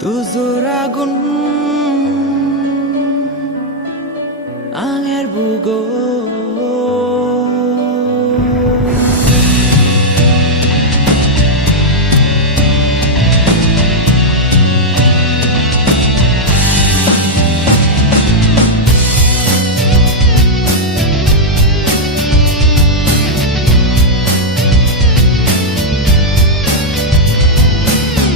Tuzur agun anger bugo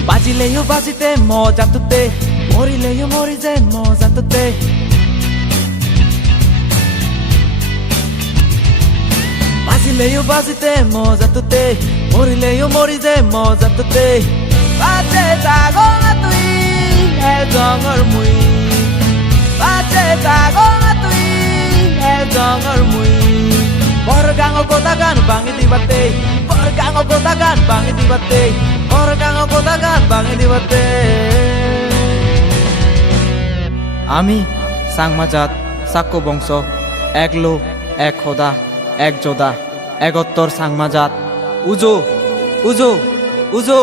Bajileyo bajite moja tutte morileyo morije moja tutte Bajileyo bajite moja tutte morileyo morije moja tutte Baje tagonga tui he jongor mui Baje tagonga tui he jongor mui Borgango kotagan bangi dibate Borgango kotagan bangi dibate Borgango kotagan bangi dibate আমি সাংমাজাত সাক্ষ্য বংশ এক লো এক খোদা এক যোদা একত্তর সাংমাজাত উজো উজো উজো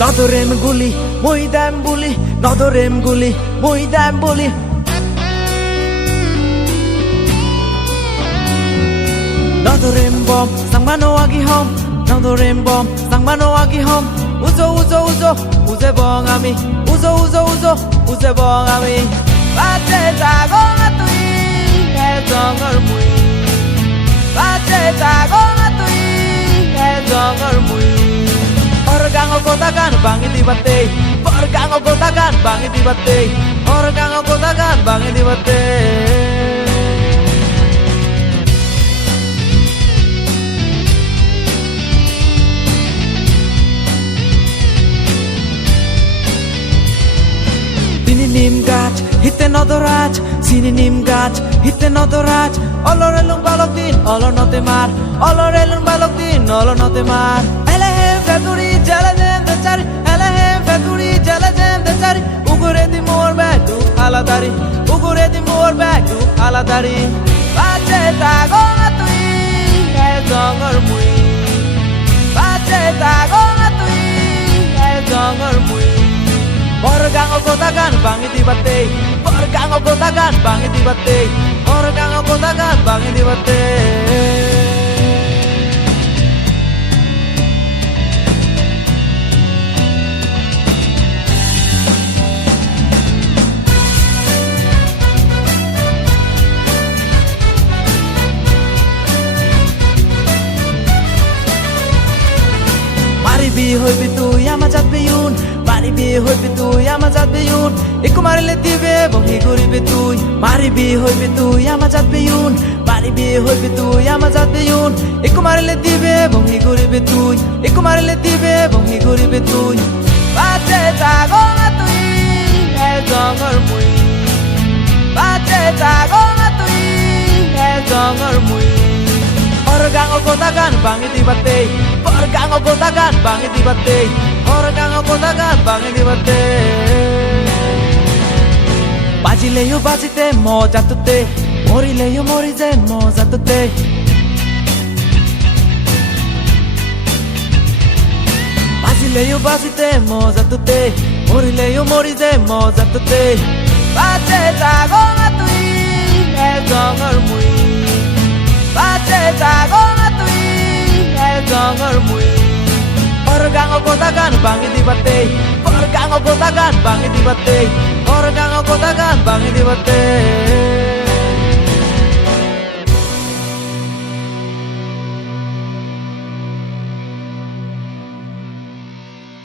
নদরেম গুলি মইদাম বুলি নদরেম গুলি মইদাম বুলি নদরেম bomb সাংমানো আগি হম নদরেম bomb সাংমানো আগি হম উজো উজো উজো উজে বং আমি উজো উজো উজো উজে বং আমি বাজে তাগঙা তুই হে জঙর মুই বাজে তাগঙা তুই হে জঙর মুই Borgango kotagan bangi dibate Borgango kotagan bangi dibate Borgango kotagan bangi dibate Sini nim gach hitte nodoraj Sini nim gach hitte nodoraj Olorelung balok din olor note mar Olorelung balok din olor note mar February jalajem de chari Elehe February jalajem de chari Ugure di mor bag du aladari Ugure di mor bag du aladari Baje tagonga tui he jongor mui Baje tagonga tui he jongor mui Borgango kotagan bangi dibate Borgango kotagan bangi dibate Borgango kotagan bangi dibate Bi hoibi tuই amajat beyun Mari bi hoibi tuই amajat beyun Iku marile dibe bongi guribe tuই Mari bi hoibi tuই amajat beyun Mari bi hoibi tuই amajat beyun Iku marile dibe bongi guribe tuই Iku marile dibe bongi guribe tuই Baje tagonga tui he jongor mui Baje tagonga tui he jongor mui Borgango kotagan bangi dibate Borgango kotagan bangi dibate Borgango kotagan bangi dibate Bajileyo bajite moja tutte morileyo morije moja tutte Bajileyo bajite moja tutte morileyo morije moja tutte Baje tagonga tui he jongor mui Baje tagonga tui he jongor mui Borgango kotagan bangi dibate Borgango kotagan bangi dibate Borgango kotagan bangi dibate